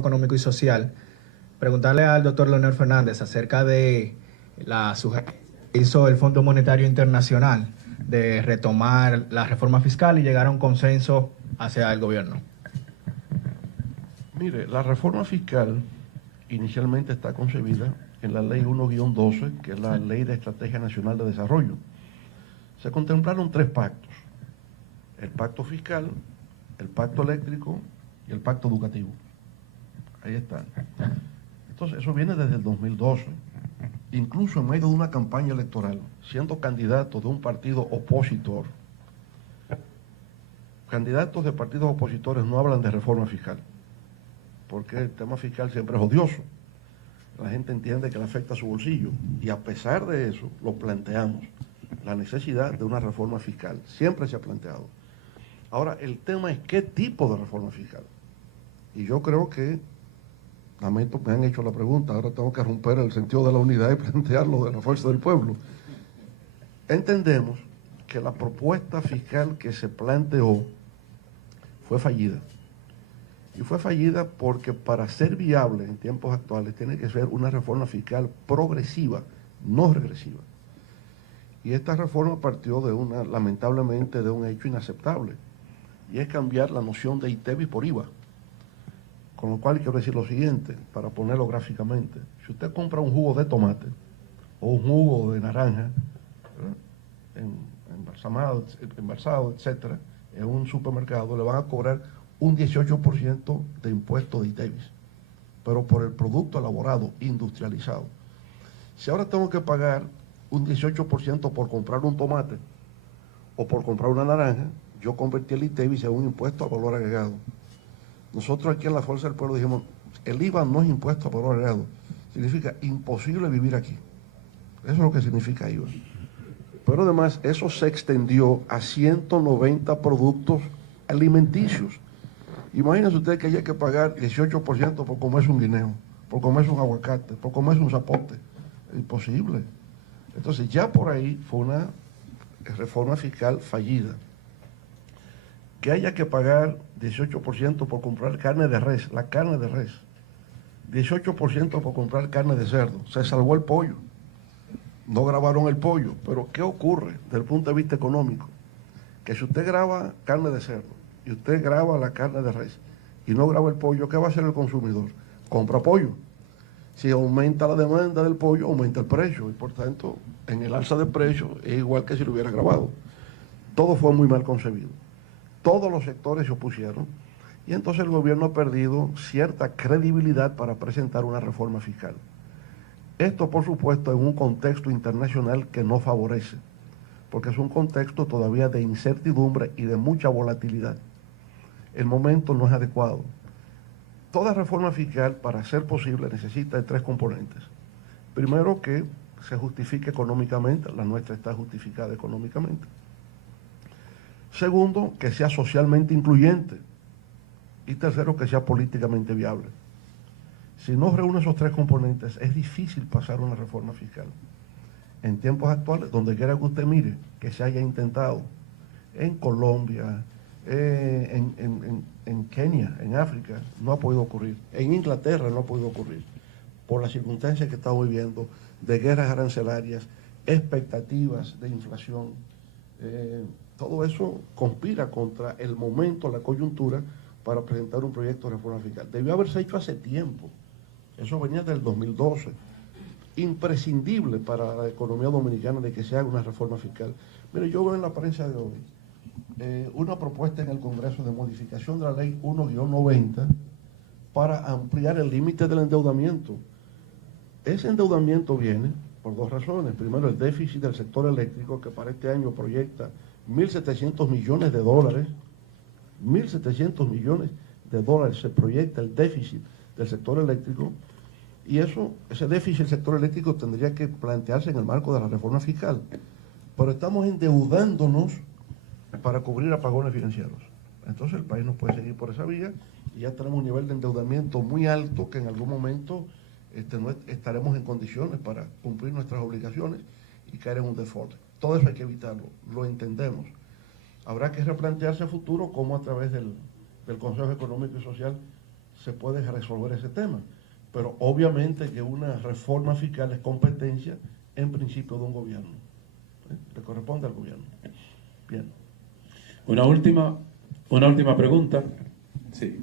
Económico y Social, preguntarle al doctor Leonel Fernández acerca de la sugerencia que hizo el Fondo Monetario Internacional de retomar la reforma fiscal y llegar a un consenso hacia el gobierno. Mire, la reforma fiscal inicialmente está concebida en la Ley 1-12, que es la Ley de Estrategia Nacional de Desarrollo. Se contemplaron 3 pactos: el pacto fiscal, el pacto eléctrico y el pacto educativo. Ahí están. Entonces, eso viene desde el 2012. Incluso en medio de una campaña electoral, siendo candidato de un partido opositor, candidatos de partidos opositores no hablan de reforma fiscal, porque el tema fiscal siempre es odioso. La gente entiende que le afecta a su bolsillo, y a pesar de eso, lo planteamos, la necesidad de una reforma fiscal. Siempre se ha planteado. Ahora, el tema es qué tipo de reforma fiscal. Y yo creo que, lamento, me han hecho la pregunta, ahora tengo que romper el sentido de la unidad y plantearlo de la fuerza del pueblo. Entendemos que la propuesta fiscal que se planteó fue fallida. Y fue fallida porque para ser viable en tiempos actuales tiene que ser una reforma fiscal progresiva, no regresiva. Y esta reforma partió lamentablemente, de un hecho inaceptable, y es cambiar la noción de ITEVIS por IVA. Con lo cual quiero decir lo siguiente, para ponerlo gráficamente: si usted compra un jugo de tomate o un jugo de naranja, embalsado, etcétera, en un supermercado, le van a cobrar un 18% de impuesto de ITEVIS, pero por el producto elaborado, industrializado. Si ahora tengo que pagar un 18% por comprar un tomate o por comprar una naranja, yo convertí el ITEVIS en un impuesto a valor agregado. Nosotros aquí en la Fuerza del Pueblo dijimos, el IVA no es impuesto a valor agregado, significa imposible vivir aquí. Eso es lo que significa IVA. Pero además eso se extendió a 190 productos alimenticios. Imagínense usted que haya que pagar 18% por comerse un guineo, por comerse un aguacate, por comerse un zapote. Es imposible. Entonces ya por ahí fue una reforma fiscal fallida. Que haya que pagar 18% por comprar carne de res, la carne de res, 18% por comprar carne de cerdo, se salvó el pollo, no grabaron el pollo, pero ¿qué ocurre desde el punto de vista económico? Que si usted graba carne de cerdo y usted graba la carne de res y no graba el pollo, ¿qué va a hacer el consumidor? Compra pollo. Si aumenta la demanda del pollo, aumenta el precio, y por tanto, en el alza de precio es igual que si lo hubiera grabado. Todo fue muy mal concebido. Todos los sectores se opusieron, y entonces el gobierno ha perdido cierta credibilidad para presentar una reforma fiscal. Esto, por supuesto, en un contexto internacional que no favorece, porque es un contexto todavía de incertidumbre y de mucha volatilidad. El momento no es adecuado. Toda reforma fiscal, para ser posible, necesita de 3 componentes. Primero, que se justifique económicamente, la nuestra está justificada económicamente. Segundo, que sea socialmente incluyente. Y tercero, que sea políticamente viable. Si no reúne esos 3 componentes, es difícil pasar una reforma fiscal. En tiempos actuales, donde quiera que usted mire, que se haya intentado, en Colombia, en Kenia, en África, no ha podido ocurrir. En Inglaterra no ha podido ocurrir, por las circunstancias que estamos viviendo, de guerras arancelarias, expectativas de inflación. Todo eso conspira contra el momento, la coyuntura, para presentar un proyecto de reforma fiscal. Debió haberse hecho hace tiempo. Eso venía del 2012. Imprescindible para la economía dominicana de que se haga una reforma fiscal. Mire, yo veo en la prensa de hoy una propuesta en el Congreso de modificación de la Ley 1-90 para ampliar el límite del endeudamiento. Ese endeudamiento viene por 2 razones. Primero, el déficit del sector eléctrico, que para este año proyecta 1.700 millones de dólares. 1.700 millones de dólares se proyecta el déficit del sector eléctrico, y ese déficit del sector eléctrico tendría que plantearse en el marco de la reforma fiscal. Pero estamos endeudándonos para cubrir apagones financieros. Entonces el país no puede seguir por esa vía, y ya tenemos un nivel de endeudamiento muy alto que en algún momento no estaremos en condiciones para cumplir nuestras obligaciones y caer en un default. Todo eso hay que evitarlo, lo entendemos. Habrá que replantearse a futuro cómo a través del Consejo Económico y Social se puede resolver ese tema. Pero obviamente que una reforma fiscal es competencia en principio de un gobierno. Le corresponde al gobierno. Bien. Una última pregunta. Sí.